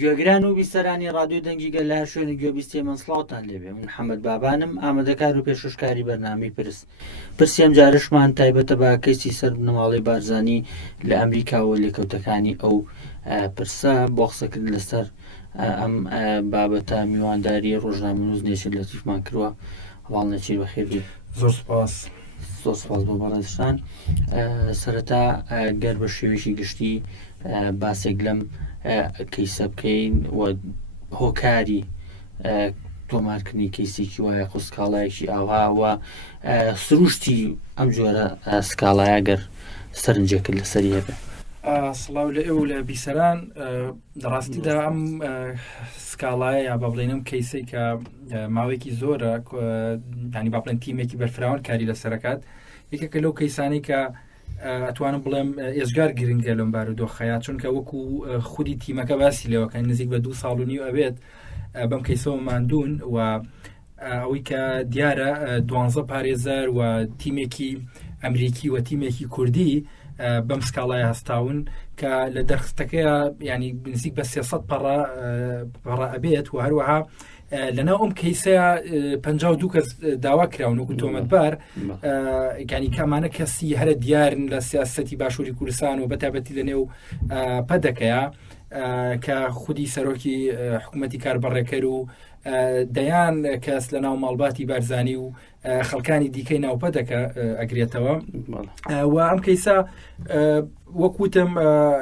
گوێگران و بیسەرانی ڕادیۆ دەنگیگە لە هەر شوێنی گوێبیستی منسڵاوتان لێبێ. من محەممەد بابانم، ئامادەکار و پێشوشکاری بەرنامی پرسیەم جارشمان تایبەتە بە کەسی سەر بنەماڵی بارزانی لە ئەمریکاوە لێکەوتەکانی ئەو پرسە بۆ قسەکردن لەسەر ئەم بابەتە میوانداری ڕۆژنامەنووس نێشن لەتیفمان کردووە. هەواڵ نەچیر بەخێربێ. زۆر سپاس. زۆر سپاس بۆ بەڕێزشان. سەرەتا گەر بە شێوێکی گشتی باسێک لەم کەیسە بکەین و هۆکاری تۆمارکردنی کەیسێکی وایە خۆ سکاڵایەکی ئاواوە سروشتی ئەم جۆرە سکاڵایە گەر سەرنجێکرد لەسەری هەبێ. سڵاو لە ئێوە لە بیسەران. لەڕاستیدا ئەم سکاڵایە یا با بڵێنم کەیسەی کە ماوەیەکی زۆرە ینی با بڵێن تیمێکی بەرفراون کاری لەسەرەکات، یەکێکە لەو کەیسانەی کە ئەتوانم بڵێم ئێزگار گرنگە لەم بارودۆخەیە، چونکە وەکو خودی تیمەکە باسی لێوەکە نزیک بە 2 ساڵ و نیو ئەبێت بەم کەیسەوە ماندوون و ئەوەی کە دیارە 12 پارێزەر و تیمێکی ئەمریکی و تیمێکی کوردی بەم سکاڵای هەستاون کە لە دەرخستەکەیە ینی نزیک بە 300 پەڕە ئەبێت و هەروەها لەناو ئەم کەیسەیە 52 کەس داوا کراون وەکو تۆمەتبار، ینی کەمانە کەسی هەرە دیارن لە سیاسەتی باشووری کوردستان و بەتابەتی لەنێو پەدەکەیە کە خودی سەرۆکی حکوومەتی کاربڕێکەر و دەیان کەس لە ناو ماڵباتی بارزانی و خەڵکانی دیکەی ناوپەدەکە ئەگرێتەوە. و ئەم کەیسە وەکوتم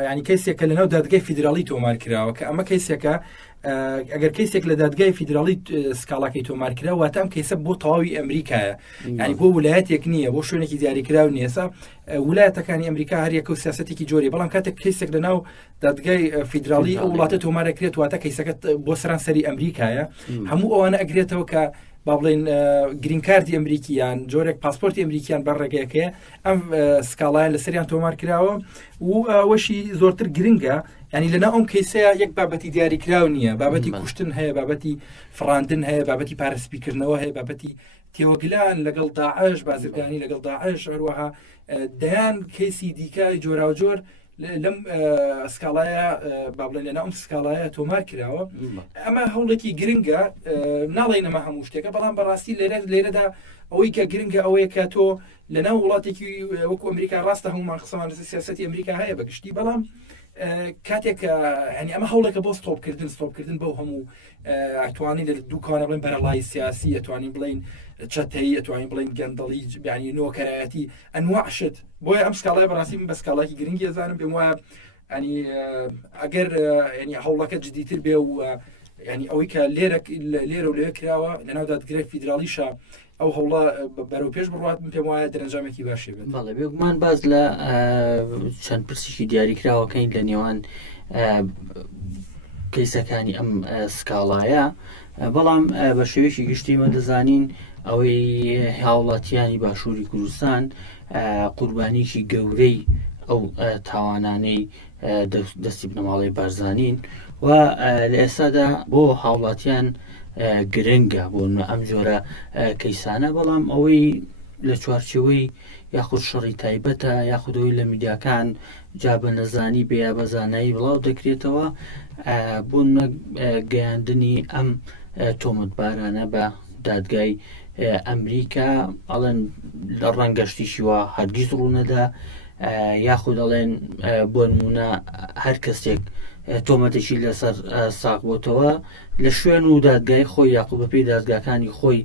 ینی کەسێکە لە ناو دادگای فیدراڵی تۆمار کراوە کە ئەمە کەسێکە ئەگەر کەسێک لە دادگای فیدراڵی سکاڵاکەی تۆمارکرا واتە ئەم کەیسە بۆ تەواوی ئەمریکایە، ینی بۆ ویلایەتێک نییە، بۆ شوێنێکی دیاریکراو نیە. ئێستا ویلایەتەکانی ئەمریکا هەریەکە و سیاسەتێکی جۆری، بەڵام کاتێک کەسێک لە ناو دادگای فیدراڵی ئەو وڵاتە تۆمارەکرێت واتە کەیسەکە بۆ سەرانسەری ئەمریکایە. هەموو ئەوانە ئەگرێتەوە کە با بڵێن گرین کاردی ئەمریکیان جۆرێک پاسپۆرتی ئەمریکیان بەڕێگەیەکەیە ئەم سکاڵایان لەسەریان تۆمار کراوە و ئەوەشی زۆرتر گرنگە. ینی لەنا ئەم کەیسەیە یەک بابەتی دیاریکراو نییە، بابەتی کوشتن هەیە، بابەتی فڕاندن هەیە، بابەتی پارەسپیکردنەوە هەیە، بابەتی تێوەگلان لەگەڵ داعش، بازرگانی لەگەڵ داعش، هەروەها دەیان کەیسی دیکای جۆرا و جۆر لەم سکاڵایە با بڵێن لەنا ئەم سکاڵایە تۆمار کراوە. ئەمە هەوڵێکی گرنگە، ناڵێن ئەمە هەموو شتێکە، بەڵام بەڕاستی لێرەدا ئەوەی کە گرنگە ئەوەیە کە تۆ لەناو وڵاتێکی وەکو ئەمریکا ڕاستە هەمومان قسەمان لەسەر سیاسەتی ئەمریکا هەیە بەگشتی، بەڵام کاتێک ینی ئەمە هەوڵێکە بۆ ستۆپکردن بەو هەموو ئەتوانین لە دووکانە بڵێن بەرەڵای سیاسی، ئەتوانین بڵین چەتەی، ئەتوانین بڵین گەندەڵی، ینی نۆکەرایەتی ئەنواع شت. بۆیە ئەم سکاڵای بەڕاستی من بە سکاڵایەکی گرنگی ئەزانم پێم وایە ینی ئەگەر ینی هەوڵەکە جدیتر بێ و ینی ئەوەی کە لێرە و لێ کراوە لەناو دادگای فیدراڵیشە ئەو هەوڵە بەرەو پێش بڕات، پێم وایە دەرەنجامێکی باشی بێت. بەڵێ بێگومان باز لە چەند پرسیشی دیاریکراوەکەین لە نێوان کەیسەکانی ئەم سکاڵایە، بەڵام بە شێوەیەکی گشتی مە دەزانین ئەوەی هاوڵاتیانی باشووری کوردستان قوربانیکی گەورەی ئەو تاوانانەی دەستی بنەماڵی بارزانین و لە ئێستادا بۆ هاوڵاتیان گرنگە بۆ ئەم جۆرە کەیسانە، بەڵام ئەوەی لە چوارچەوەی یاخود شەڕی تایبەتە یاخودەوەی لە میدیاکان جا بە نەزانی بە یا بەزانایی بڵاو دەکرێتەوە بۆ گەیاندنی ئەم تۆمەتبارانە بە دادگای ئەمریکا. ئەڵێن لە ڕەنگەشتیشیوە هەرگیز ڕوونەدا، یاخود ئەڵێن بۆ نمونە هەر کەسێک تۆمەتێکی لەسەر ساق بۆتەوە لە شوێن و دادگای خۆی یاخود بەپێی دادگاکانی خۆی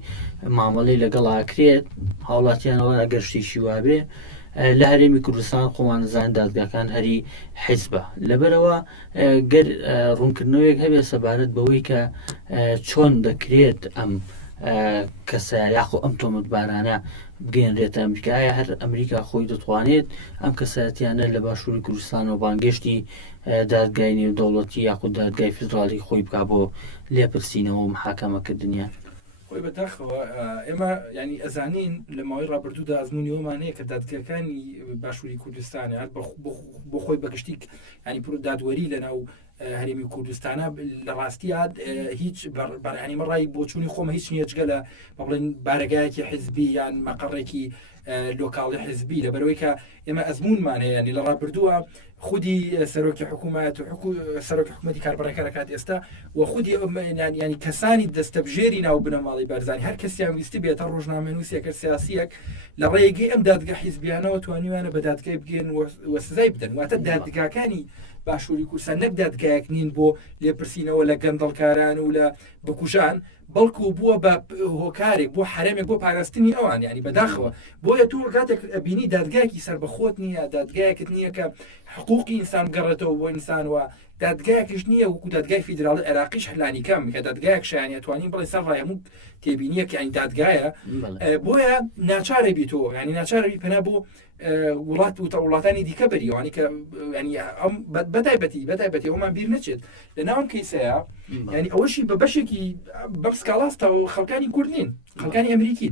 مامەڵەی لەگەڵاکرێت. هاوڵاتیانەوە ئەگەشتێکی وابێ لە هەرێمی کوردستان خۆمانزان دادگاکان هەری حیزبە، لەبەرەوە گەر ڕوونکردنەوەیەک هەبێ سەبارەت بەوەی کە چۆن دەکرێت ئەم کەسە یاخۆ ئەم تۆمەتبارانە بگەێنرێتە ئەمریکایە، هەر ئەمریکا خۆی دەتوانێت ئەم کەسایەتیانە لە باشووری کوردستان و بانگشتی دادگای نێودەوڵەتی یاخود دادگای فیدراڵی خۆی بکا بۆ لێپرسینەوە و محاکەمەکردنیان. خۆی بەداخەوە ئێمە ینی ئەزانین لە ماوەی ڕابردوودا ئەزممویەوەمانەیە کە دادگاکانی باشووری کوردستانە هەر بۆ خۆی بەگشتی ینی دادوەری لەناو هەرێمی کوردستانە لە ڕاستیات هیچ بەرهانی مەڕای بۆچوونی خۆمە هیچ نیەجگە لە بڵێن بارگایەکی حزبی یان مەقڕێکی لۆکاڵی حزبی، لەبەرەوەی کە ئێمە ئەزمونمان هەیە ینی لە ڕابردووە خودی سەرۆکی حکوومەت و سەرۆکی حکوومەتی کاربڕێکەکە کات ئێستا و خودی ینی کەسانی دەستەبژێری ناو بنەماڵی بەرزانی هەر کەسیان ویستی بێتە ڕۆژنامەنووسێکە سیاسیەک لە ڕێگەی ئەم دادگا حیزبیانەوە توانیوانە بە دادگای بگەن وە سزای بدەن واتە دادگاکانی باشووری کورسان نەک دادگایەک نین بۆ لێپرسینەوە لە گەندەڵکاران و لە بکوژان بەڵکو بووە بە هۆکارێک بۆ حرەمێک بۆ پاراستنی ئەوان ینی بەداخەوە بۆیە تو کاتێک بینی دادگایەکی سربەخۆت نییە دادگایەکت نییە کە حقوقی ئینسان بگەڕێتەوە بۆ ئینسانوە دادگایەکش نییە وەکو دادگای فیدراڵی عێراقیش هەلانی کەم کە دادگایەک شایانە توانین بڵێ سەر ڕای هەموو تێبینیە کە ئەین دادگایە بۆیە ناچارە بیتەوە ینی ناچارەبی پەنا بۆ وڵات و وڵاتانی دیکە بەریەوانی کە ینی ئەم بەتایبەتی ئەومان بیر نەچێت لە ناوم کەیسەیە ینی ئەوەشی بە بەشێکی بەم سکاڵاستەوە خەڵکانی کوردین خەڵکانی ئەمریکی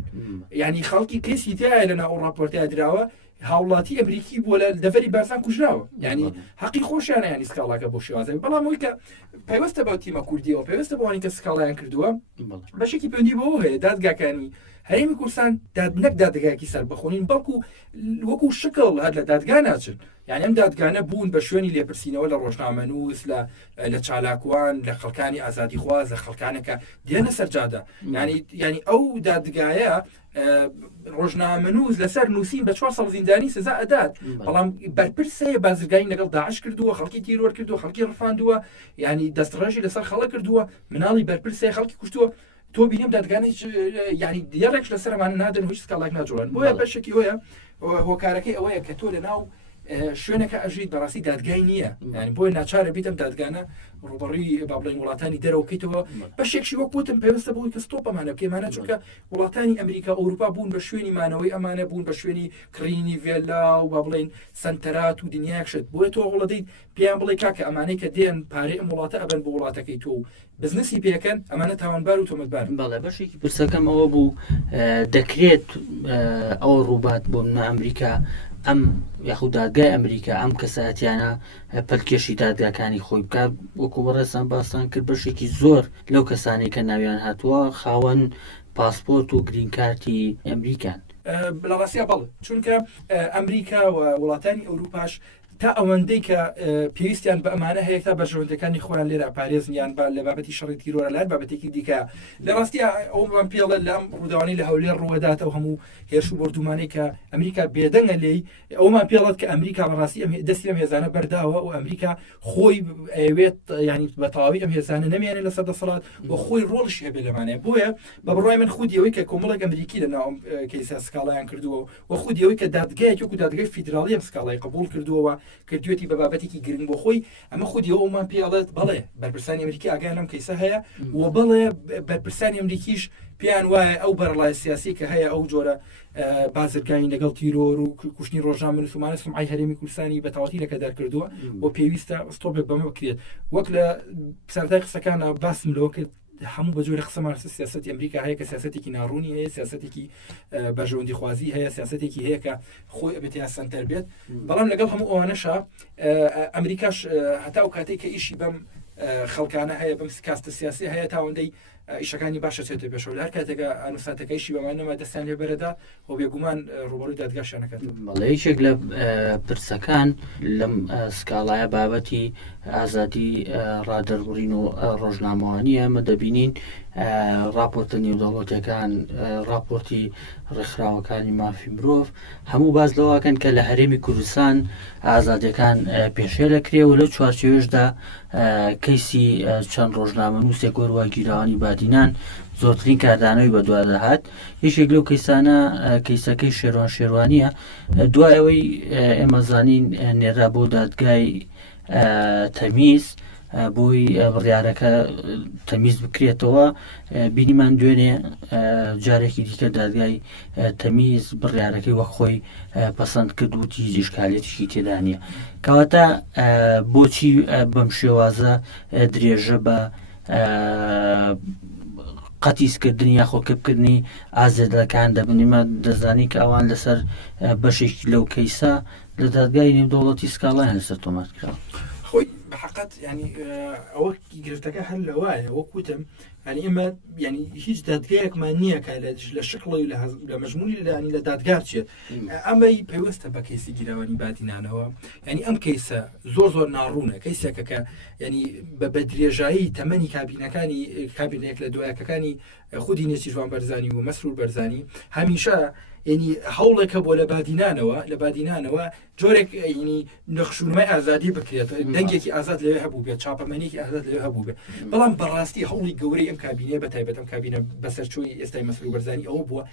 ینی خەڵکی کەسی تایە لە ناو ڕاپۆرتیا دراوە هاوڵاتی ئەمریکی بۆ لە دەڤەری بارزان کوژراوە ینی حەقی خۆشیانە ینی سکاڵاکە بۆ شێوازە بەڵام ئەوەی کە پەیوەستە بە تیمە کوردیەوە پێوەستە بۆوانی کە سکاڵایان کردووە بەشێکی پەیوەندی بەوە هەیە دادگاکانی هەرێمی کورسان نەک دادگایەکی سەربەخۆنین بەڵکو وەکو شکڵ هەر لە دادگا ناچن یعنی ئەم دادگانە بوون بە شوێنی لێپرسینەوە لە ڕۆژنامەنووس لە چالاکوان لە خەڵکانی ئازادی خواز لە خەڵکانەکە دێنە سەرجادە ینی ئەو دادگایە ڕۆژنامەنووس لەسەر نووسین بە 4 ساڵ زیندانی سزا ئەدات بەڵام بەرپرسەیە بازرگانی لەگەڵ داعش کردووە خەڵکی تیرۆر کردووە خەڵکی ڕفاندووە ینی دەستڕێژی لەسەر خەڵک کردووە مناڵی بەرپرسەیە خەڵکی کوشتووە تۆ بینیم دادگانێک ینی دیارێک لەسەرمان نادەن هیچ سکاڵێک ناجوڵن بۆیە بەشێکی هۆیە هۆکارەکەی ئەوەیە کە تۆ لە ناو شوێنەکە ئەژیت بەڕاستی دادگای نییە ینی بۆی ناچارە بیتم دادگانە ڕوبەڕووی با بڵێن وڵاتانی دەرەوەکەیتەوە بەشێکشی وەکوتم پێوەستە بۆی کە ستۆپەمانە بکەمانە چونکە وڵاتانی ئەمریکا ئەوروپا بوون بە شوێنی مانەوەی ئەمانە بوون بە شوێنی کڕینی ڤێلا و با بڵێن سنتەرات و دنیاکشت بۆیە تۆ وڵەدەیت پێیان بڵێ کاکە ئەمانەی کە دێن پارەی ئەم وڵاتە ئەبەن بۆ وڵاتەکەی تۆ بزنسی پێکەن ئەمانە تاوانبار و تۆمەتبار بەڵێ بەشێکی پرسەکەم ئەوە بوو دەکرێت ئەوە ڕووبات بۆ منە ئەمریکا ئەم یاخود دادگای ئەمریکا ئەم کەساتیانە پەلکێشی دادگاکانی خۆی بکە وەکو بەڕێستان باستان کرد بەشێکی زۆر لەو کەسانی کە ناویان هاتووە خاوەن پاسپۆرت و گرین کارتی ئەمریکان لە ڕاستیە بەڵێ چونکە ئەمریکا و وڵاتانی ئەوروپاش تا ئەوەندەی کە پێویستیان بە ئەمانە هەیە تا بەژەوەندەکانی خۆیان لێرە پارێزنیان لە بابەتی شەڕی تیرۆرە لەر بابەتێکی دیکە لە ڕاستیە ئەومان پێڵە لەم ڕووداوانی لە هەولێر ڕوەدات ئەو هەموو هێرش و بردومانەی کە ئەمریکا بێدەنگە لێی ئەومان پێڵەت کە ئەمریکا بەڕاستی دەستی ئەم هێزانە بەرداوە و ئەمریکا خۆی ئەوێت ینی بە تەواوی ئەم هێزانە نەمێنێت لەسەر دەسەڵات و خۆی ڕۆڵشی هەبێ لەمانەیە بۆیە بە بڕای من خودیەوەی کە کۆمەڵێک ئەمریکی لە ناو کەیسە سکاڵایان کردووە و خودیەوەی کە دادگایەک وەکو دادگای فیدراڵی ئەم سکاڵای قبول کردووە کردوێتی بە بابەتێکی گرنگ بۆ خۆی ئەمە خودی ئەومان پێڵێت بەڵێ بەرپرسانی ئەمریکی ئاگیان ئەم کەیسە هەیە و بڵێ بەرپرسانی ئەمریکیش پێیان وایە ئەو بەرەڵای سیاسی کە هەیە ئەو جۆرە بازرگانی لەگەڵ تیرۆر و کوشتنی ڕۆژنامە نووسمانە سومعی هەرێمی کوردستانی بە تەواوی لەکەدار کردووە و پێویستە ستۆپێک بەمە بکرێت وەک لە سەرەتای قسەکانە باسم لەوە کرد هەموو بە جۆرە قسەمان سیاسەتی ئەمریکا هەیە کە سیاسەتێکی ناڕوونی هەیە سیاسەتێکی بەژەوەندی خوازی هەیە سیاسەتێکی هەیە کە خۆی ئەبێتیا سنتەر بێت بەڵام لەگەڵ هەموو ئەوانەشە ئەمریکاش هەتا و کاتێک کە ئیشی بەم خەڵکانە هەیە بەم کاستە سیاسی هەیە تاوەندەی ئیشەکانی باشە چێتە پێشەوە لە هەر کاتێکە ئەنووساتەکەیشی بەمان نەما دەستیان لێ بەرەدا و بێگومان ڕوبەڕووی دادگاشیانەکەات بەڵێ یەکێک لە پرسەکان لەم سکاڵایە بابەتی ئازادی ڕادەربڕین و ڕۆژنامەوانیە ئەمە دەبینین راپۆرتە نێودەوڵەتیەکان راپۆرتی ڕێکخراوەکانی مافی مرۆڤ هەموو باز لەوەکەن کە لە هەرێمی کوردستان ئازادیەکان پێشێ دەکرێ و لە چوارچێوێشدا کەیسی چەند ڕۆژنامەنووسێک وەروە گیراوانی بادینان زۆرترین کاردانەوەی بە دوادەهات یەکێک لەو کەیسانە کەیسەکەی شێروان شێروانیە دوای ئەوەی ئێمە زانین نێرا بۆ دادگای تەمیز بۆی بڕیارەکە تەمیز بکرێتەوە بینیمان دوێنێ جارێکی دیکە دادگای تەمیز بڕیارەکەی وەک خۆی پەسەند کرد وتی ئیشکالێتیشی تێدا نیە کەواتە بۆچی بەم شێوازە درێژە بە قەتیسکردنی یا خۆکەبکردنی ئازادەکان دەبنیمە دەزانی کە ئەوان لەسەر بەشێکی لەو کەیسە لە دادگای نێودەوڵەتی سکاڵایان لەسەر تۆمات کراوە خۆی بەحقەت ینی ئەوە گرفتەکە هەر لەوایە وەکوتم ینی ئێمە ینی هیچ دادگایەکمان نییە کە لە شکڵی لە مەژموعی ینی لە دادگا بچێت ئەمەی پێوەستە بە کەیسی گیرەوانی بادینانەوە ینی ئەم کەیسە زۆر ناڕوونە کەیسێکە کە ینی بە درێژایی تەمەنی کابینەکانی کابینێک لە دوایەکەکانی خودی نێچی جوان بەرزانی و مەسرور بەرزانی هەمیشە ینی هەوڵێکە بۆ لە بادینانەوە جۆرێک ینی نەخشونمای ئازادی بکرێت دەنگێکی ئازاد لەوێ هەبوو بێت چاپەمەنێکی ئازاد لەوێ هەبوو بێت بەڵام بەڕاستی هەوڵی گەورەی ئەم کابینێ بەتایبەت ئەم کابینە بەسەرچۆی ئێستای مەسرور بەرزانی ئەوە بووە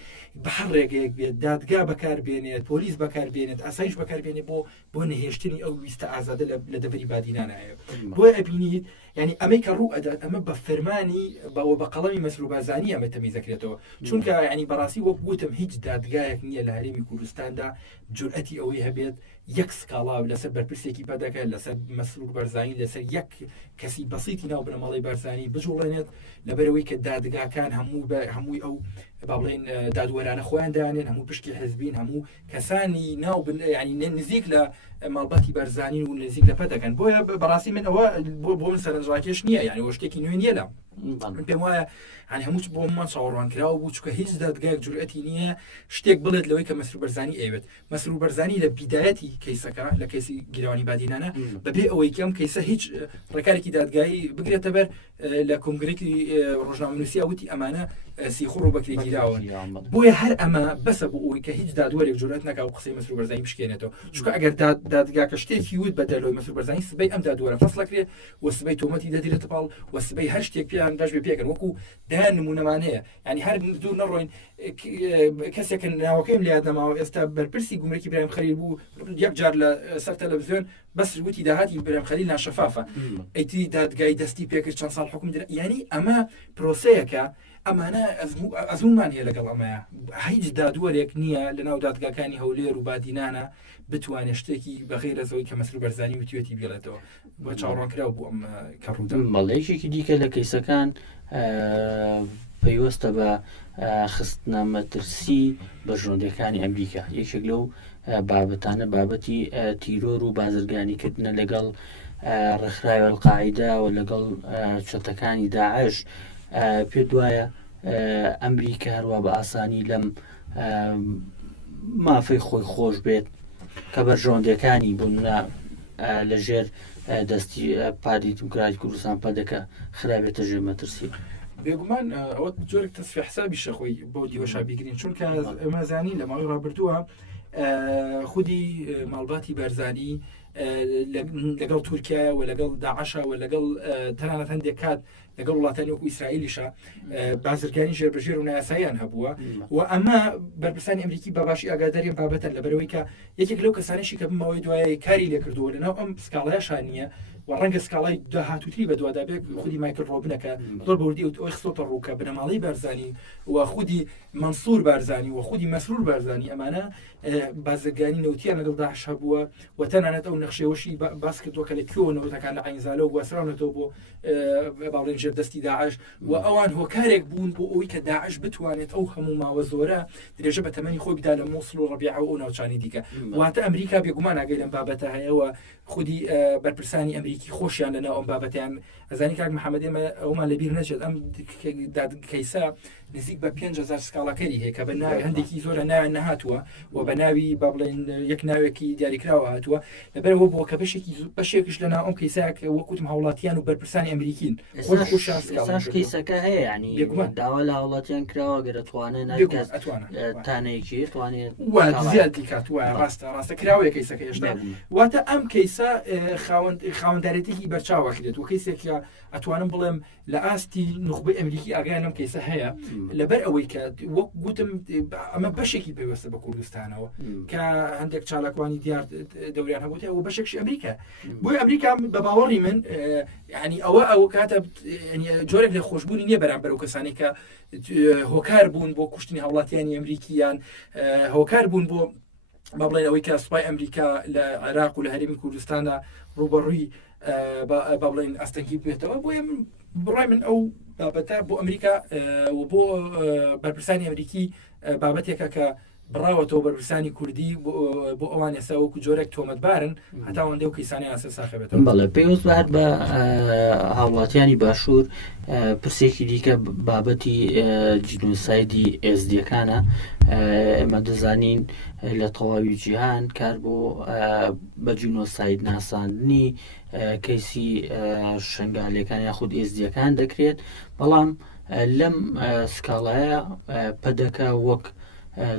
بە هەر ڕێگەیەک بێت دادگا بەکاربێنێت پۆلیس بەکاربێنێت ئاسایش بەکاربێنێت بۆ نەهێشتنی ئەو ویستە ئازادە لە دەوری بادینانایە بۆیە ئەبینیت ینی ئەمەی کە ڕوو ئەدات ئەمە بە فەرمانی بە قەڵەمی مەسرور بەرزانی ئەمە تەمیزەکرێتەوە چونکە ینی بەڕاستی وەک گوتم هیچ دادگایەک نییە لە هەرێمی کوردستاندا جورئەتی ئەوەی هەبێت یەک سکاڵا لەسەر بەرپرسێکی پەدەکە لەسەر مەسرور بەرزانی لەسەر یەک کەسی بەسیتی ناو بنەماڵی بەرزانی بجوڵێنێت لەبەرەوەی کە دادگاکان هەمووی ئەو با بڵێن دادوەرانە خۆیان دانێن هەموو پشتی حزبین هەموو کەسانی ناو ینی نزیک لە ماڵباتی بەرزانی و نزیک لە پەدەکەن بۆیە بەڕاستی من ئەوە بۆ من سەرنجڕاکێش نییە ینی وە شتێکی نوێ نییە لە پێم وایە هەنی هەمووش بۆ من چاوەڕوان کراوە بوو چکە هیچ دادگایەک جورئەتی نییە شتێک بڵێت لەوەی کە مەسرور بەرزانی ئەوێت مەسرور بەرزانی لە بیدایەتی کەیسەکە لە کەسی گیرەوانی بادینانە بەبێ ئەوەی کەم کەیسە هیچ ڕێکارێکی دادگایی بگرێتە بەر لە کۆنگرێکی ڕۆژنامەنووسی وتی ئەمانە سیخوڕ و بەکرێ گیراون بۆیە هەر ئەمە بەسە بۆ ئەوەی کە هیچ دادوەرێک جورئەت نەکا و قسەی مەسرور بەرزانی بشکێنێتەوە چونکە ئەگەر دادگاکە شتێکی وت بە دەرەوەی مەسرور بەرزانی سبەی ئەم دادوەرە فەسڵەکرێ و سبەی تۆمەتی دەدرێتە پاڵ و سبەی هەر شتێک پێیان داش بێ پێکەن وەکو دایان نمونەمان هەیە ینی هەر دوور نەڕۆین کەسێک ناوەکەیم لە یادنەماوە ئێستا بەرپرسی گومرەکی برایم خەلیل بوو یەک جار لە سەر تەلەڤیزیۆن بەس وتی داهاتی برایم خەلیل ناشەفافە ئەیتی دادگای دەستی پێکرد چەند ساڵ حکم درا ینی ئەمە پرۆسەیەکە ئەمانە ئەزمونمان هەیە لەگەڵ ئەمەیە هیچ دادوەرێک نییە لە ناو دادگاکانی هەولێر و بادینانە بتوانێت شتێکی بەغێرە زەوەی کە مەسرور بەرزانی وتوێتی بێڵێتەوە بە چاوەڕوانکراوە بوو ئەم کەڕوودە بەڵێژێکی دیکە لە کەیسەکان پەیوەستە بە خستنە مەترسی بە ژۆندەکانی ئەمریکا یەکێک لەو بابەتانە بابەتی تیرۆر و بازرگانیکردنە لەگەڵ ڕێکخراوە ئەڵقاعیدا و لەگەڵ چەتەکانی داعش پێ دوایە ئەمریکا هەروە بە ئاسانی لەم مافەی خۆی خۆش بێت کە بەرژۆندەکانی بوون لەژێر دەستی پادی دیموکراتی کوردستان پەدەکە خراپێتە ژێر مەترسی بێگومان ئەوە جۆرێک تەسفی حسابی شەخۆی بۆ دیوەشا بیگرین چونکە ئەمەزانی لە ماوەی ڕابردووە خودی ماڵباتی بەرزانی لەگەڵ تورکیا و لەگەڵ داعشە و لەگەڵ تەنانەت هەندێک کات لەگەڵ وڵاتانی وەکو ئیسرائیلیشە بازرگانی ژێربەژێر و نایاساییان هەبووە و ئەمە بەرپرسانی ئەمریکی بەباشی ئاگاداریان بابەتەن لەبەرەوەی کە یەکێک لەو کەسانێکی کە بمەوەی دوایە کاری لێکردووە لەناو ئەم سکاڵایەشان نییە و ڕەنگە سکاڵای داهاتووتری بە دووادابێت خودی مایکل ڕۆبنەکە زۆر بەوردی ئەوی خستۆتە ڕووکە بنەماڵی بەرزانی و خودی منسوور بارزانی و خودی مەسرور بارزانی ئەمانە بازرگانی نەوتیان لەگەڵ داعش هەبووە و تەنانەت ئەو نەخشێوەشی باس کردووە کە لە کۆ نەوتەکان لە عینزالە و گواستراونەتەوە بۆ باڵێن ژێردەستی داعش و ئەوان هۆکارێک بوون بۆ ئەوەی کە داعش بتوانێت ئەو هەموو ماوە زۆرە درێژە بە تەمەنی خۆی بدا لە مووسڵ و ڕەبیعە و ئەو ناوچانی دیکە واتە ئەمریکا بێگومان ئاگەی لەم بابەتە هەیەەوە خودی بەرپرسانی ئەمریکی خۆشیان لەناو ئەم بابەتیان ئەزانی کاک محەممەد ئێمە ئەومان لەبیر نەچێت ئەم کەیسە نزیک بە 5,000 سکاڵەکەری هەیە کە بە ناوی هەندێکی زۆرە ناویان نەهاتووە و بە ناوی با بڵێن یەک ناوێکی دیاریکراوە هاتووە لەبەرەوە بۆ کە بەشێکش لەناو ئەم کەیسەکە وەکوتم هاوڵاتیان و بەرپرسانی ئەمریکین کەیسەکە هەیە ینی داوا لە هاوڵاتیان کراوە گەرە توانێت تانەیەکی توانێت زیاتی کاتوە ڕاستە کراوەیە کەیسەکە هێشتا واتە ئەم کەیسە خاوەنددارێتێکی بەرچاوەکرێت و کەیسێکە ئەتوانم بڵێم لە ئاستی نخبەی ئەمریکی ئاگایان لەم کەیسە هەیە لەبەر ئەوەی کە وەک گوتم ئەمە بەشێکی پێوەستە بە کوردستانەوە کە هەندێک چالاکوانی دیار دەوریان هەبووتە و بەشێکش ئەمریکا بۆی ئەمریکا بە باوەڕی من ینی ئەو کاتە جۆرێک لە خۆشببوونی نییە بەرامبەر و کەسانی کە هۆکار بوون بۆ کوشتنی هاوڵاتیانی ئەمریکیان هۆکار بوون بۆ با بڵێن ئەوەی کە سوپای ئەمریکا لە عێراق و لە هەرێمی کوردستاندا ڕوبەڕووی با بڵێن ئەستەنگی بێتەوە بۆیە بڕای من ئەو بابەتە بۆ ئەمریکا و بۆ بەرپرسانی ئەمریکی بابەتێکە کە بڕاوەتەوە بەرپرسانی کوردی بۆ ئەوان ئێستا وەکو جۆرێک تۆمەتبارن هەتا ئەوەندەی و کەیسانی ئاسە ساخەبێتەوە. بەڵێ پێویست بە هەر بە هاوڵاتیانی باشوور پرسێکی دیکە بابەتی جینۆسایدی ئێزدیەکانە. ئێمە دەزانین لە تەواوی جیهان کار بۆ بە جینۆساید ناساندنی کەیسی شنگالەکان یاخود ئێزدیەکان دەکرێت، بەڵام لەم سکاڵایە پەدەکە وەک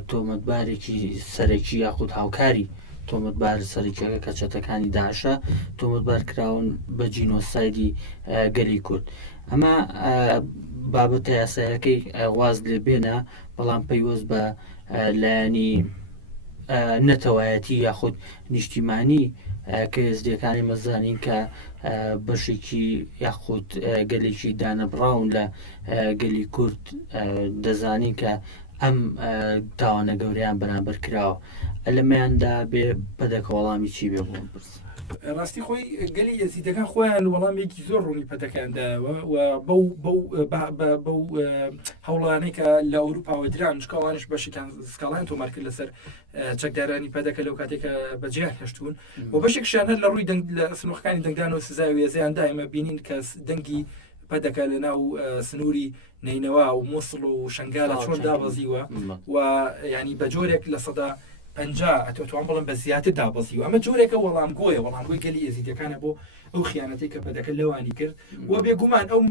تۆمەتبارێکی سەرەکی یاخود هاوکاری تۆمەتبار سەرەکیەکە کە چەتەکانی داعشە تۆمەتبار کراون بە جینۆسایدی گەلی کورد. ئەمە بابەتە یاسایەکەی واز لێ بێنە، بەڵام پەیوەست بە لایەنی نەتەوایەتی یاخود نیشتیمانی کە ئێزدیەکانی مەزانین کە بەشێکی یاخود گەلێکی دانەبراون لە گەلی کورد دەزانین کە ئەم تاوانە گەوریان بەرامبەر کراوە. لەمەیاندا بێ پەدەکە وەڵامی چی بێ بۆم پرس. ڕاستی خۆی گەلی ئێزیدەکان خۆیان وەڵامێکی زۆر ڕوونی پەتەکانداوە و بەو هەوڵانەی کە لە ئەوروپاوە دران شکاڵانش بەشێکیان سکاڵیان تۆمار کرد لەسەر چەکدارانی پەدەکە لەو کاتێکە بەجێیان هێشتون و بەشێکشیان هەر لە ڕووی لە سنوورەکانی دەنگدان و سزای وێزەیاندا ئێمە بینین کە دەنگی پەدەکە لە ناو سنووری نینەوە و مووسڵ و شنگالە چۆن دابەزیوە و ینی بە جۆرێک لە سەدا 50 ئەتوان بڵم بە زیاتر دابەزیوە. ئەمە جۆرێکە وەڵامگۆیە، وەڵامگۆی گەلی ئێزیدەکانە بۆ ئەو خیانەتی کە پەدەکە لەوانی کرد و بێگومان ئەو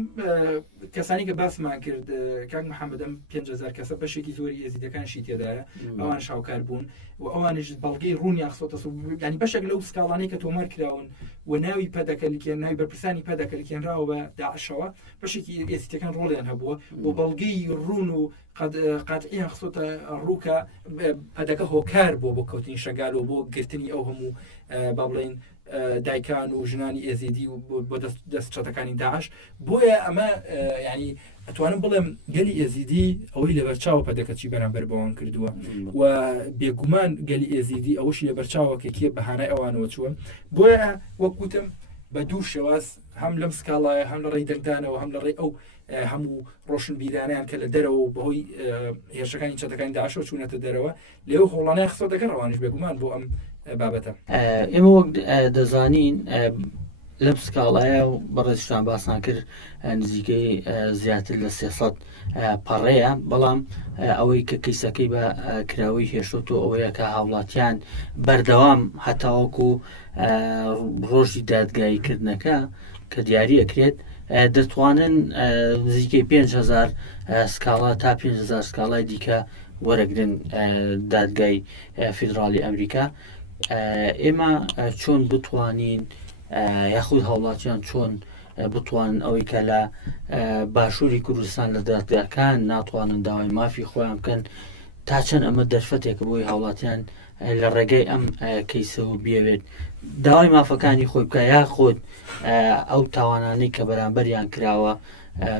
کەسانی کە باسمان کرد کاک محەممەدەم 5,000 کەسە بەشێکی زۆری ئێزیدەکانشی تێدایە، ئەوان شاوکار بوون و ئەوانش بەڵگەی ڕوونی ئەخسۆتە ینی بەشێک لەو سکاڵانەی کە تۆمار کراون و ناوی پەدەکە لکێن ناوی بەرپرسانی پەدەکە لکێنراوە بە داعشەوە، بەشێکی ئێزیدەکان ڕۆڵیان هەبووە بۆ بەڵگەی ڕوون و قاتعی خسۆتە ڕووکە پەدەکە هۆکار بۆ کەوتنی شەگال و بۆ گرتنی ئەو هەموو با بڵێن دایکان و ژنانی ئێزیدی و بۆ دەست چەتەکانی داعش. بۆیە ئەمە ینی ئەتوانم بڵێم گەلی ئێزیدی ئەوەی لە بەرچاوە پەدەکە چی بەرامبەر بەوان کردووە و بێگومان گەلی ئێزیدی ئەوەشی لە بەرچاوە کێکیە بەهانای ئەوانەوە چووە. بۆیە وەکوتم بە دوو شێواز هەم لەم سکاڵایە هەم لە ڕێی دەنگدانەوە هەم لە ڕێی ئەو هەموو ڕۆشن بیرانیان کە لە دەرەوە بەهۆی هێرشەکانی چەتەکانی داعشەوە چوونەتە دەرەوە لێو هۆڵانەی خسۆ دەکەن ڕەوانش بێگومان بۆ ئەم بابەتە. ئێمە وەک دەزانین لەم سکاڵایە و بەڕێزشان باسان کرد نزیکەی زیاتر لە 300 پەڕەیە، بەڵام ئەوەی کە کەیسەکەی بە کراوەی هێشتۆ ئەوەیە کە هاوڵاتیان بەردەوام هەتاوەکو ڕۆژی دادگاییکردنەکە کە دیاری ئەکرێت دەتوانن نزیکەی 5,000 سکاڵا تا 5,000 سکاڵای دیکە وەرەگرن دادگای فیدرالی ئەمریکا. ئێمە چۆن بتوانین یاخود هاوڵاتیان چۆن بتوانن ئەوەی کە لە باشووری کوردستان لە دادگاکان ناتوانن داوای مافی خۆیان بکەن تا چەند ئەمە دەرفەتێکە بۆی هاوڵاتیان لە ڕێگەی ئەم کەیسەوە بێوێت داوای مافەکانی خۆی بکە یاخود ئەو تاوانانەی کە بەرامبەریان کراوە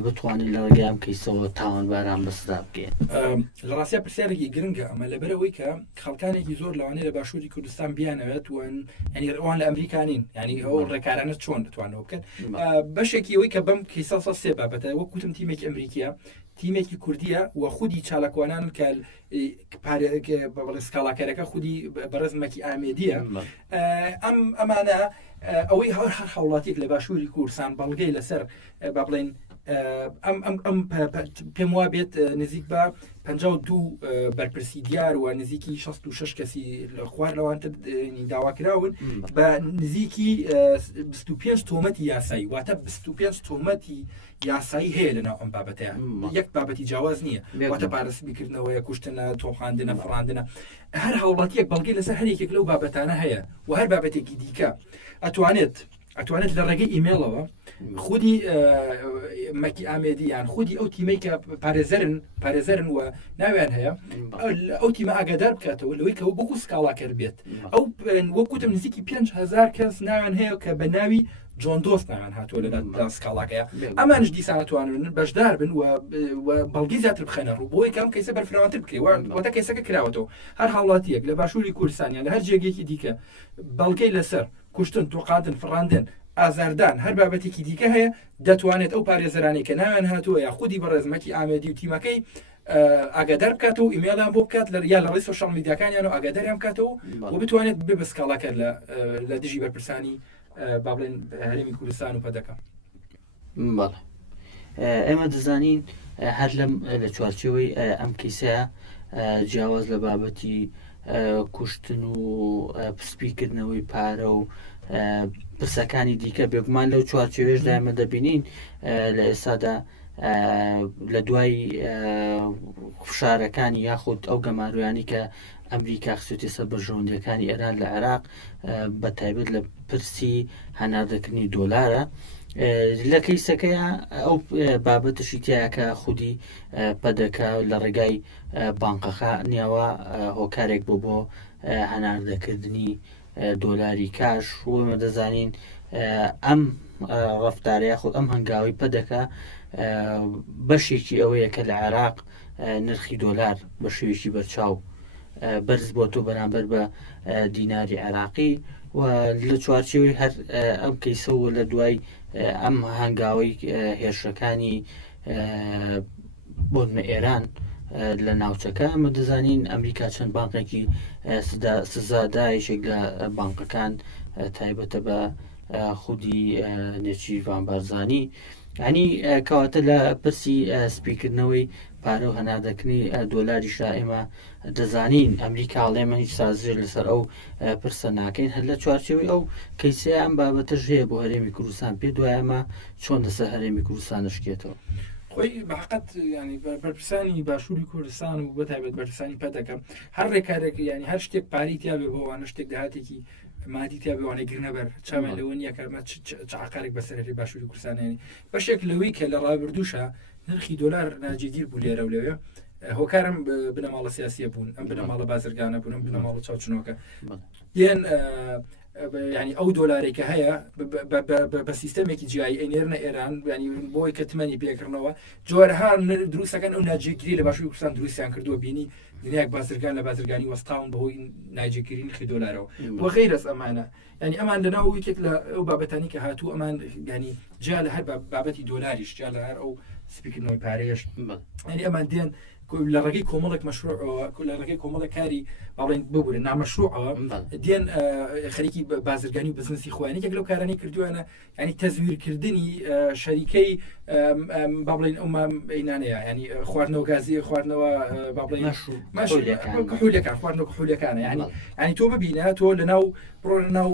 بتوانین لە ڕێگەی ئەم کەیسەوە تاوانباران بەسدا بکەین. لە ڕاستیە پرسیارێکی گرنگە ئەمە لەبەرەوەی کە خەڵکانێکی زۆر لەوانەیە لە باشووری کوردستان بیانەوێت ینی ئەوان لە ئەمریکانین، ینی ئەو ڕێکارانە چۆن دەتوانەوە بکەن. بەشێکی ئەوەی کە بەم کەیسە سێ بابەتە وەکوتم تیمێکی ئەمریکیە، تیمێکی کوردیە و خودی چالاکوانان کە بەڵێ سکاڵاکەرەکە خودی بەڕێزمەکی ئامێدیە. ئەمانە ئەوەی هەر هاوڵاتێک لە باشووری کوردستان بەڵگەی لەسەر با بڵێن پێم وا بێت نزیک بە 52 بەرپرسی دیار و نزیکی 66 کەسی لە خوار لەوانتر داواکراون بە نزیکی 25 تۆمەتی یاسایی، واتە 25 تۆمەتی یاسایی هەیە لەناو ئەم بابەتەیە، یەک بابەتی جیاواز نییە، واتە پارێزبیکردنەوەیە، کوشتنە، تۆڵخاندنە، فڕاندنە، هەر هاوڵاتیەک بەڵگەی لەسەر هەرێکێک لەو بابەتانە هەیە و هەر بابەتێکی دیکە ئەتوانێت لە ڕێگەی ئیمێلەوە خودی مەکی ئامێدیان خودی ئەو تیمەی کە پارێزەرن و ناویان هەیە ئەو تیمە ئاگادار بکاتەوە لەوەی کە بۆکو سکاڵاکەر بێت. ئەو وەکوتم نزیکی 5,000 کەس ناویان هەیە کە بە ناوی جۆن دۆست ناویان هاتووە لە سکاڵاکەیە. ئەمانش دیسان ئەتوانن بەشدار بن و بەڵگەی زیاتر بخەنە ڕوو بۆی کەم کەیسە بەرفراوانتر بکرێت واتە کەیسەکە کراوەتەوە. هەر هاوڵاتیەک لە باشووری کوردستانیان لە هەر جێگەیەکی دیکە بەڵگەی لەسەر کوشتن، تۆقاندن، فڕاندن، ئازاردان هەر بابەتێکی دیکە هەیە دەتوانێت ئەو پارێزەرانی کە ناویان هاتووە یا خودی بەڕێزمەکی ئامێدی و تیمەکەی ئاگادار بکات و ئیمێڵیان بۆ بکات یا لە ڕێی سۆشیال میدیاکانیان و ئاگاداریان بکاتەوە و بتوانێت بێ بە سکاڵاکە لە دژی بەرپرسانی با بڵێن هەرێمی کوردستان و پەدەکەم. بەڵێ ئێمە دەزانین هەر لە چوارچێوەی ئەم کیسەیە جیاواز لە بابەتی کوشتن و پسپیکردنەوەی پارە و پرسەکانی دیکە بێگومان لەو چوارچێوێشدا ئێمە دەبینین لە ئێستادا لە دوای فشارەکانی یاخود ئەو گەمارویانی کە ئەمریکا خسووتی سەر بەژەوندەکانی ئێران لە عێراق بە تایبەت لە پرسی هەناردەکردنی دۆلارە لە کەیسەکەیە ئەو بابەتشی تایە کە خودی پەدەکە لە ڕێگای بانقەکە نیاوە هۆکارێک بۆ هەناردەکردنی دۆلاری کاش وەمە دەزانین ئەم ڕەفتارەیە خۆ ئەم هەنگاوی پەدەکە بەشێکی ئەوەیە کە لە عێراق نرخی دۆلار بە شێوێکی بەرچاو بەرز بۆ تۆ بەرامبەر بە دیناری عێراقی و لە چوارچێوەی هەر ئەم کەیسەوە لە دوای ئەم هەنگاوی هێرشەکانی بۆنمە ئێران لە ناوچەکە ئەمە دەزانین ئەمریکا چەند بانقێکی سزادایشێک لە بانقەکان تایبەتە بە خودی نێچیروان بارزانی ینی کەواتە لە پرسی سپیکردنەوەی پارە و هەناردەکردنی دۆلاریشا ئێمە دەزانین ئەمریکاڵێمە هیچ سازژ لەسەر ئەو پرسە ناکەین هەر لە چوارچێوەی ئەو کەیسەیە ئەم بابەتەش هەیە بۆ هەرێمی کوردستان پێ دوایەمە چۆن لەسەر هەرێمی کوردستان شکێتەوە خۆی بەحقەت ینی بەرپرسانی باشووری کوردستان و بەتایبەت بەرپرسانی پەدەکە هەر ڕێکارێک ینی هەر شتێک پاری تیا بێ بۆوانە شتێک داهاتێکی مادی تیا بێوانەی گرنەبەر چاوێن لەوە نیە کەمە عقارێک بەسەری باشووری کوردستانێنی بەشێک لەوەی کە لە ڕابردووشە نرخی دۆلار ناجێگیر بوو لێرە و لەوێ هۆکارم بنەماڵە سیاسیە بوون ئەم بنەماڵە بازرگانە بوون ئەم بنەماڵە چاوچنۆکە یان ینی ئەو دۆلارێکە هەیە بە سیستەمێکی جیایی ئەینێرنە ئێران ینی بۆی کە تمەنی پێکردنەوە جۆرەها دروستەکەن ئەو ناجێگیری لە باشووری کوردستان دروستیان کردووە بینی دنیاک بازرگان لە بازرگانی وەستاون بەهۆی ناجێگیری نرخی دۆلارەوە وە غەیرەس ئەمانە ینی ئەمان لەناو ویکێک لە ئەو بابەتانی کە هاتوو ئەمان ینی جا لە هەر بابەتی دۆلاریش جا لە هەر ئەو سپیکردنەوەی پارەیەش ینی ئەمان دێن لە ڕێگەی کۆمەڵێک مەشروعەوە لە ڕێگەی کۆمەڵێک کاری باڵێن ببورن نامەشروعەوە دێن خەریکی بازرگانی و بزنسی خۆیانێک لەو کارانی کردووانە ینی تەزویرکردنی شەریکەی با بڵێن ئەومە ئەینانەیە ینی خواردنەوە گازی خواردنەوە با بڵێن کحولەکان خواردنەوە کحولەکانە ینی تۆ ببینە تۆ لەناو بڕۆ لەناو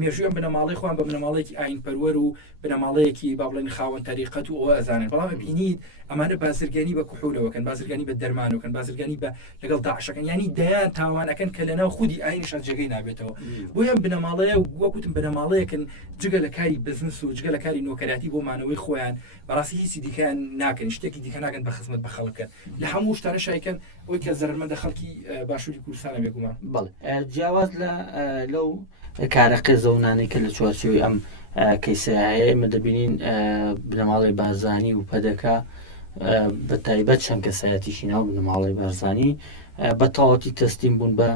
مێژویان بنەماڵی خوان بە بنەماڵێکی ئاین پەروەر و بنەماڵەیەکی با بڵێن خاوەن تاریقەت و ئەوە ئەزانن بەڵام بینیت ئەمانە بازرگانی بە کحولەوەکەن بازرگانی بە دەرمانەکەن بازرگانی بە لەگەڵ داعشەکەن ینی دەیان تاوانەکەن کە لەناو خودی ئاینیشان جێگەی نابێتەوە بۆیان بنەماڵەیە و وەکوتم بنەماڵەیەکن جگە لە کاری بزنس و جگە لە کاری نۆکەراتی بۆ مانەوەی خۆیان بەڕاستی هیچی دیکەیان ناکەن شتێکی دیکە ناکەن بە خزمەت بە خەڵکە لە هەموو شتانە شایکەن ئەوی کە زەرمەندە خەڵکی باشووری کوردستانە بێگومان بەڵێ جیاواز لەو کارەقێ زەونانەی کە لە چوارچێوەی ئەم کەیسەیە ئێمە دەبینین بنەماڵی بارزانی و پەدەکە بە تایبەت چەند کەسایەتیشی ناو بنەماڵی بارزانی بە تەواوەتی تەسلیم بوون بە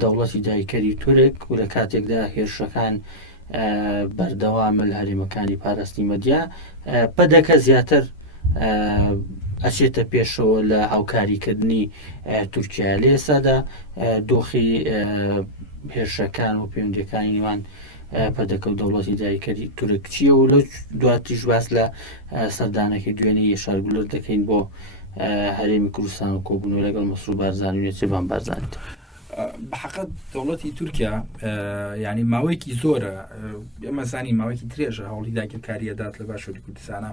دەوڵەتی دایکەری تورک و لە کاتێکدا هێرشەکان بەردەوامە لە هەرێمەکانی پاراستنی مەدیا پەدەکە زیاتر ئەچێتە پێشەوە لە هاوکاریکردنی تورکیا لە ئێستادا دۆخی هێرشەکان و پەیوەندیەکانی نێوان پەدەکە و دەوڵەتی دایکەری تورک چییە و لەو دواتیش باس لە سەردانەکەی دوێنەی یەشارگولەر دەکەین بۆ هەرێمی کوردستان و کۆبوونەوە لەگەڵ مەسروور بارزانی و نێچیروان بارزانی بەحقەت دەوڵەتی تورکیا ینی ماوەیەکی زۆرە ئەمە زانی ماوەیەکی درێژە هەوڵی داگیرکاریەدات لە باشووری کوردستانە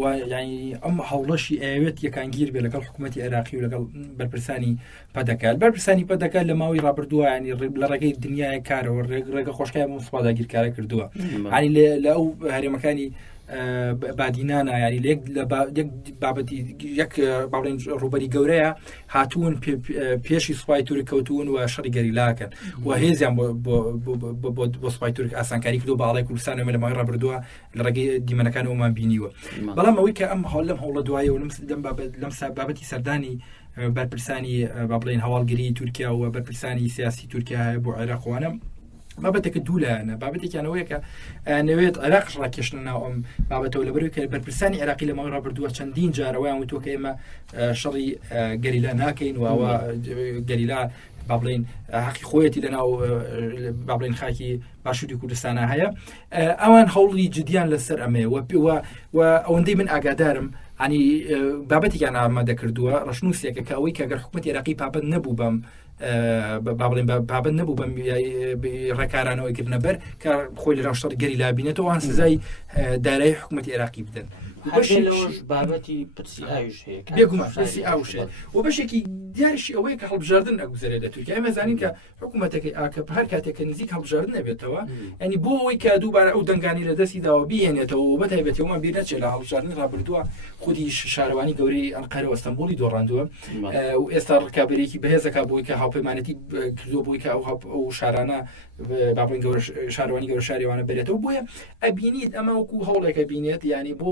و ینی ئەم هەوڵەشی ئەوێت یەکانگیر بێ لەگەڵ حکوومەتی عێراقی و لەگەڵ بەرپرسانی پەدەکە بەرپرسانی پەدەکە لە ماوەی ڕابردووە ینی لە ڕێگەی دنیای کارەوە ڕێگە خۆشکای بۆ سوپا داگیرکارە کردووە ینی لە ئەو هەرێمەکانی بادینانە ینی لەک بابەتی یەک باڵێن ڕوبەری گەورەیە هاتوون پێشی سوپای تورک کەوتون و شەڕی گەریلاکەن و هێزیان بۆ سوپای تورک ئاسانکاری کردو باڵای کوردستان لە ماوەی ڕابردووە لە ڕێگەی دیمەنەکانەوەمان بینیوە بەڵام ئەوەی کە ئەم لەم هەوڵە دوایە و لەم بابەتی سەردانی بەرپرسانی با بڵێن هەواڵگیری تورکیا و بەرپرسانی سیاسی تورکیا بۆ عێراقوانە بابەتێکە دوولایەنە بابەتێکیانەوەیە کە نەوێت عێراقش ڕاکێشنە ناو ئەم بابەتەوە لەبەرەوەی کە بەرپرسانی عێراقی لە ماوەی ڕابردووە چەندین جارەوەیان وتووە کە ئێمە شەڕی گەریلا ناکەین و ئەوە گەریلا با بڵێن حەقی خۆیەتی لەناو با بڵێن خاکی باشووری کوردستانە هەیە ئەوان هەوڵی جدیان لەسەر ئەمەیە و ئەوەندەی من ئاگادارم ینی بابەتێکیان ئامادە کردووە ڕەشنووسێکە کە ئەوەی کە گەر حکوومەتی عێراقی پابەت نەبوو بەم بابڵێن بابەت نەبوو بەم ڕێکارانەوەی کردنە بەر کە خۆی لە ڕاشتەر گەریلا بینێتەوە ئەوان سزای دارایی حکوومەتی عێراقی بدەن بابەتی پرسی ئاویش هەیە بێگومان پرسی ئاوشێت و بەشێکی دیاریشی ئەوەیە کە هەڵبژاردن ئەگوزارێت لە تورکیا ئێمە زانین کە حکوومەتەکەی ئاکەپ هەر کاتێککە نزیک هەڵبژاردن نەبێتەوە ینی بۆ ئەوەی کە دووبارە ئەو دەنگانی لە دەستی داوە بهێنێتەوە و بەتایبەتەوەمان بیر نەچێت لە هەڵبژاردن ڕابردووە خودی شارەوانی گەورەی ئەنقەرە و ئەستەمبوڵی دۆڕاندووە و ئێستا ڕکابەرێکی بەهێزەکە بۆی کە هاوپەیمانەتی کردووە بۆی کە ئەو شارانە باڵین شارەوانی گەورە شاریوانە بێتەوە بۆیە ئەبینیت ئەمە وەکو هەوڵێکە بینێت ینی بۆ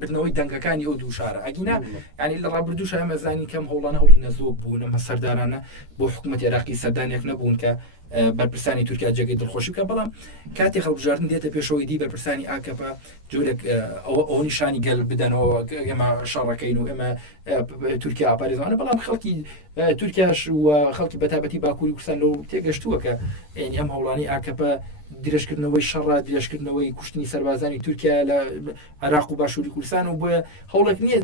برنەوەی دەنگەکانی ئەو دوو شارە ئەگینا ینی لە ڕابردوو ئەمە زانی کەم هەوڵانە هەوڵی نەزۆک بوون ئەمە سەردارانە بۆ حکوومەتی عێراقی سەردانێک نەبوون کە بەرپرسانی تورکیا جێگەی دڵخۆشی بکە بەڵام کاتێک هەڵبژاردن دێتە پێشەوەی دی بەرپرسانی ئاکەپە جۆرێک ئەو نیشانی گەل بدەنەوە ئێمە شەڕەکەین و ئێمە تورکیا ئاپارێزانە بەڵام خەڵکی تورکیاش و خەڵکی بەتابەتی باکووری کوردستان لەو تێگەشتووە کە ئەم هەوڵانی ئاکەپە درێژکردنەوەی شەڕە درێژکردنەوەی کوشتنی سەربازانی تورکیا لە عێراق و باشووری کوردستان و بۆیە هەوڵێک نییە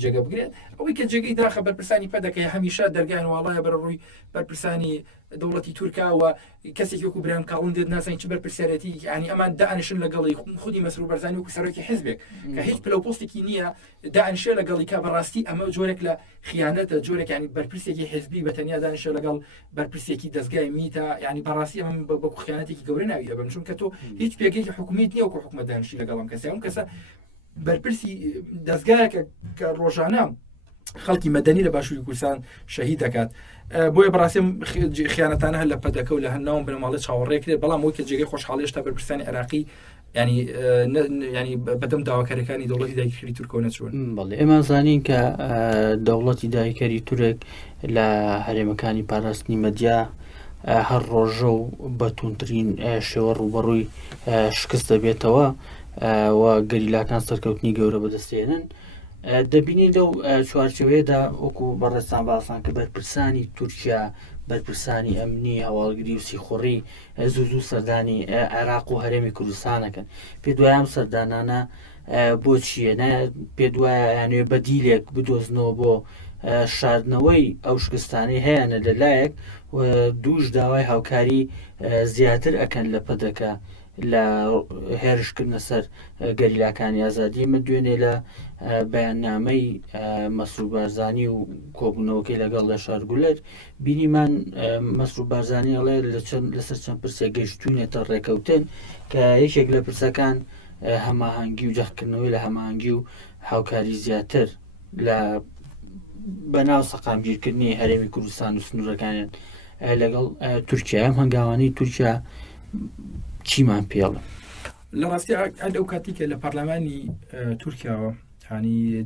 جێگە بگرێت ئەوەی کە جێگەی داخە بەرپرسانی پەدەکەی هەمیشە دەرگایان واڵایە بەرەڕووی بەرپرسانی دەوڵەتی تورکیا و کەسێک وەکو برام کاڵن دێت ناسانی چ بەرپرسیارەتی ینی ئەمان دانیشن لەگەڵی خودی مەسرور بەرزانی و سەرۆکی حزبێک کە هیچ پلەپۆستێکی نییە دانیشە لەگەڵی کا بەڕاستی ئەمە جۆرێک لە خیانەتە جۆرێک ینی بەرپرسێکی حزبی بەتەنیا دانیشە لەگەڵ بەرپرسێکی دەستگای میتە ینی بەڕاستی ئەمە بە خیانەتێکی گەورە ناویە بەم چونکە تۆ هیچ پێگەیەکی حکوومەت نییە وەکو حکوومەت دانیشی لەگەڵم کەسە ئەم کەسە بەرپرسی دەستگایەکە کە ڕۆژانە خەڵکی مەدەنی لە باشووری کوردستان شەهید دەکات بۆیە بەڕاستیم خیانەتانە هەر لە پەدەکە و لە هەناوم بنەماڵی چاوەڕێکرێت بەڵام وەکە جێگەی خۆشحاڵی هێشتا بەرپرسانی عێراقی ینی بەدەم داواکاریەکانی دەوڵەتی دایکەری تورکۆ نەچوون بەڵێ ئێمە زانین کە دەوڵەتی دایکەری تورک لە هەرێمەکانی پاراستنی مەدیا هەر ڕۆژە و بەتونترین شێوە ڕوبەڕووی شکست دەبێتەوە و گەریلاکان سەرکەوتنی گەورە بەدەستێنن دەبینی لەو چوارچەوەیەدا وەکو بەڕێستان باسان کە بەرپرسانی تورکیا بەرپرسانی ئەمنی هەواڵگری و سیخۆڕی زوو سەردانی عێراق و هەرێمی کوردستانەکەن پێ دوایام سەردانانە بۆ چیە پێ دوایە یانوێ بەدیلێک بدۆزنەوە بۆ شاردنەوەی ئەو شکستانەی هەیەە لەلایەک دووش داوای هاوکاری زیاتر ئەکەن لە پەدەکە لە هێرشکردنە سەر گەریلاکانی ئازادی من دوێنێ لە بەیاننامەی مەسرور بارزانی و کۆبوونەوەکەی لەگەڵ لە شارگولەر بینیمان مەسرور بارزانی ئەڵێ لەسەر چەند پرسێک گەیشتوونێتە ڕێکەوتن کە یەکێک لە پرسەکان هەماهەنگی و جەخکردنەوەی لە هەماهەنگی و هاوکاری زیاتر لە بەناو سەقامگیرکردنی هەرێمی کوردستان و سنوورەکانیان لەگەڵ تورکیا ئەم هەنگاوانەی تورکیا چیمان پێڵە لە ڕاستی ئەو کاتیکە لە پەرلەمانی تورکیاوە ینی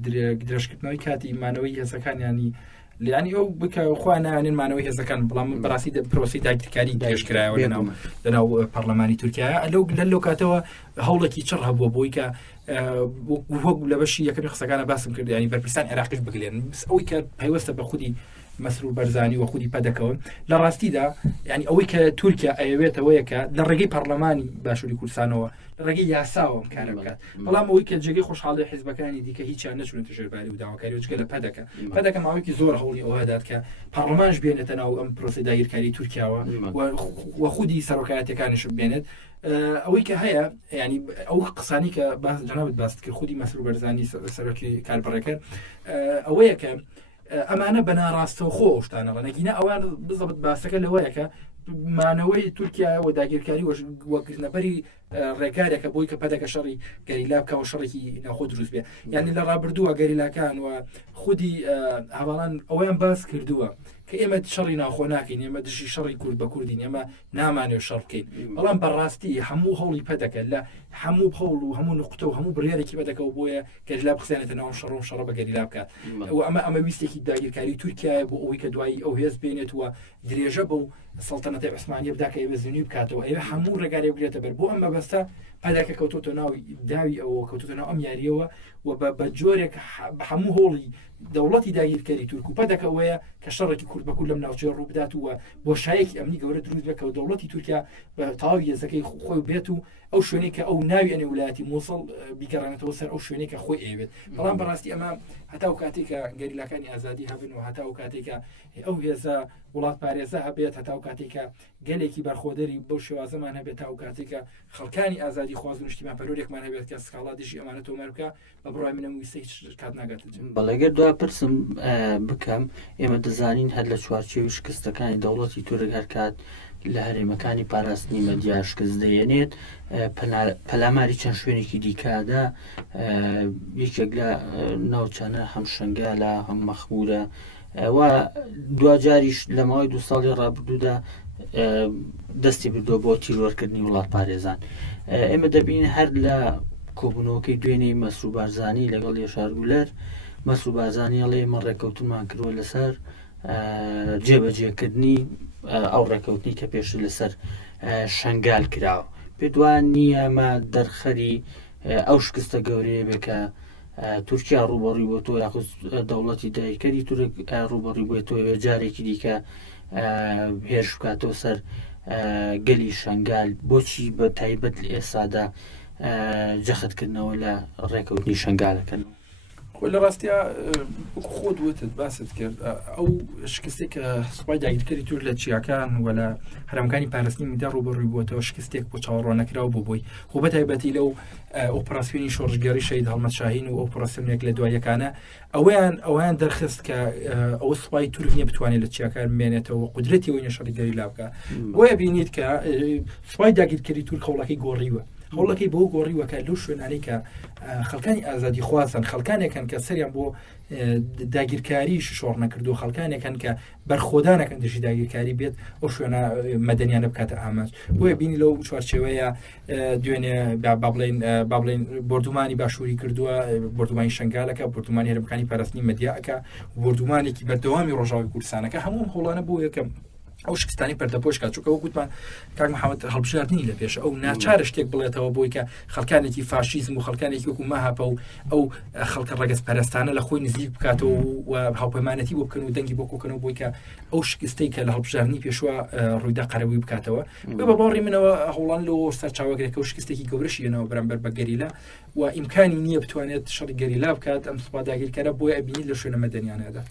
درێژکردنەوەی کاتی مانەوەی هێزەکانیانی ینی ئەو بکە خوا ناوێنین مانەوەی هێزەکان بەڵام بەڕاستی پرۆسی داگیرکاری درێژکرایەوە لەناو پەرلەمانی تورکیا لەو کاتەوە هەوڵێکی چڕ هەبووە بۆی کە وەک لە بەشی یەکەمی قسەکانە باسم کرد ینی بەرپرسان عێراقیش بگلێن ئەوەی کە پەیوەستە بە خودی مەسرور بەرزانی و خودی پەدەکەون لە ڕاستیدا ینی ئەوەی کە تورکیا ئەوێتەوەیە کە لە ڕێگەی پەرلەمانی باشووری کوردستانەوە لە ڕێگەی یاساوە کارە بکات بەڵام ئەوەی کە جێگەی خۆشحاڵی حیزبەکانی دیکە هیچیان نەچوونەتە ژێرباری و داواکاری وچکە لە پەدەکە ماوەیەکی زۆر هەوڵی ئەوە دات کە پەرلەمانش بێنێتە ناو ئەم پرۆسی داگیرکاری تورکیاوە و خودی سەرۆکایەتەکانیش بێنێت ئەوەی کە هەیە ینی ئەو قسانی کە جەنابەت باست کرد خودی مەسرور بەرزانی سەرۆکی کاربڕەکە ئەوەیە کە ئەمانە بەناڕاستەوە خۆ شتانەوە نەگینە ئەوان بزەبت باسەکە لەوەیەکە مانەوەی تورکیا و داگیرکاری وەگرنەبەری ڕێکارێکە بۆی کە پەدەکە شەڕی گەریلا بکەوە شەڕێکی ناخۆ دروست بێ یعنی لە ڕابردووە گەریلاکان و خودی هەواڵان ئەویان باس کردووە کە ئێمە شەڕی ناخۆ ناکەین ئێمە دژی شەڕی کورد بە کوردین ئێمە نامانێ شەڕ بکەین بەڵام بەڕاستی هەموو هەوڵی پەدەکە لە هەموو هەوڵ و هەموو نقطە و هەموو بڕیارێکی بەدەکەەوە بۆیە گەریلا بخسێنێتە ناو شەڕ بە گەریلا بکات ئەمە ویستێکی داگیرکاری تورکیایە بۆ ئەوەی کە دوایی ئەو هێز بێنێتەوە درێژە بەو سەڵتەنەتی عوسمانیە بداکە ئێوە زنی بکاتەوە ئێوە هەموو ڕێگارێ بگرێتە بەر بۆ ئەم مەبەستە پەدەکە کەوتۆتە ناوی داوی ئەوە کەوتۆتە ناو ئەم یاریەوە و بە جۆرێک هەموو هۆڵی دەوڵەتی داگیرکاری تورک و پەدەکە ئەوەیە کە شەڕێکی کورد بە کورد لەم ناوچێ ڕوو بدات و بۆ شایەکی ئەمنی گەورە دروست بێت کە دەوڵەتی تورکیا بە تەواوی هێزەکەی خۆی بێت و ئەو شوێنەی کە ئەو ناوی ئەنێ ویلایەتی مووسڵ بیگەڕێنێتەوە سەر ئەو شوێنەی کە خۆی ئەوێت بەڵام بەڕاستی ئەمە هەتا و کاتێکە گەریلاکانی ئازادی هەبن و هەتا و کاتێکە ئەو هێزە وڵات پارێزە هەبێت هەتا و کاتێکە گەلێکی بەرخۆدەری بەو شێوازەمان هەبێت تا و کاتێکە خەڵکانی ئازادی خواز و نیشتیمان پەرۆرێکمان هەبێت کە سکاڵا دژی ئەمانە تۆمەرکە بە بڕای منە ویستەی کات ناگات بەڵێگەر دوا پرسم بکەم ئێمە دەزانین هەر لە چوارچێوی شکستەکانی دەوڵەتی تورک هەر کات لە هەرێمەکانی پاراستنی مەدیا شکست دەیەنێت پەلاماری چەند شوێنێکی دیکادا یەکێک لە ناوچانە هەم شنگالە هەم مەخمورە و دوجاریش لە ماوەی 2 ساڵی ڕابردوودا دەستی بردۆ بۆ تیرۆرکردنی وڵات پارێزان ئێمە دەبین هەر لە کۆبوونەوەکەی دوێنەی مەسروو بارزانی لەگەڵ یەشار گولەر مەسروو بارزانی ئەڵێ ئێمە ڕێکەوتنمان کردووە لەسەر جێبەجێکردنی ئەو ڕێکەوتنی کە پێش لەسەر شنگال کراوە پێ دوان نییە ئەمە دەرخەری ئەو شکستە گەورەیە بێ کە تورکیا ڕوبەڕووی بۆ تۆ یاخود دەوڵەتی دایکەری تورک ڕوبەڕووی بۆ تۆ جارێکی دیکە هێرش بکاتەوە سەر گەلی شنگال بۆچی بە تایبەت لە ئێستادا جەختکردنەوە لە ڕێکەوتنی شنگالەکەنەوە لە ڕاستیا خۆت وتت باست کرد ئەو شکستێک کە سوپای داگیرکاری تور لە چیاکان و لە هەرمەکانی پاراستنی میدا ڕوبەڕووی بووەوە شکستێک بۆ چاوەڕوان نەکراوە بۆ بۆی خۆ بە تایبەتی لەو ئۆپراسیۆنی شۆڕژگەری شەید هەڵمەت شاهین و ئۆپراسیۆنێک لە دوایەکانە ئەویان دەرخست کە ئەوە سوپای تورک نیە بتوانێت لە چیاکان بمێنێتەوە قودرەتی ئەوەی نەشەڕیگەری لا بکە بۆیە بینیت کە سوپای داگیرکاری تور خەوڵەکەی گۆڕیوە هەوڵەکەی بۆ گۆڕیوەکە لەو شوێنانەی کە خەڵکانی ئازادی خوازن خەڵکانێکن کە سەریان بۆ داگیرکاری شۆڕ نەکردو خەڵکانێکن کە بەرخۆدانەکەن دژی داگیرکاری بێت ئەو شوێنە مەدەنیانە بکاتە ئاماج بۆیە بینی لەو چوارچێوەیە دوێنێ بابڵین بردومانی باشووری کردووە بردومانی شنگالەکە بردومانی هەرمەکانی پاراستنی مەدیاکە بردومانێکی بەردەوامی ڕۆژاوی کوردستانەکە هەموو هەوڵانە بۆ یەکەم ئەو شکستانی پەردەپۆشکات چووکە گوتمان کاک محەممەد هەڵبژاردننی لە پێش ئەو ناچارە شتێک بڵێتەوە بۆی کە خەڵکانێکی فاشیزم و خەڵکانێکی وەکو ماهاپە و ئەو خەڵکە ڕێگەز پەرستانە لە خۆی نزیک بکاتەوە و هاوپەیمانەتی بۆ بکەن و دەنگی بۆ کۆکەنەوە بۆی کە ئەو شکستەی کە لە هەڵبژاردننی پێشوە ڕوویدا قەرەوی بکاتەوە بە باڕی منەوە هەوڵان لەوە سەر چاوەگرێکە و شکستێکی گەورەشیەوە بەرامبەر بە گەریلا و ئیمکانی نییە بتوانێت شەڕی گەریلا بکات ئەم سوپا داگیرکارە بۆی ئەبینی لە شوێنە مەدەنیانەدا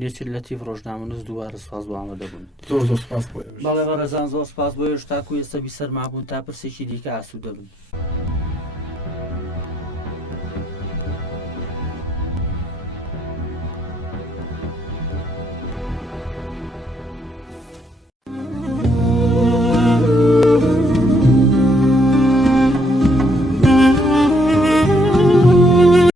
نێچێت لە تیڤ ڕۆژنامەنووس دووبارە سپاس بۆ ئامادەبوون زۆر سپاس بۆ بەڵێ بەڕێزان زۆر سپاس بۆ هێشتا و ئێستا بیسەر مابوون تا پرسێکی دیکە ئاسوودە بن.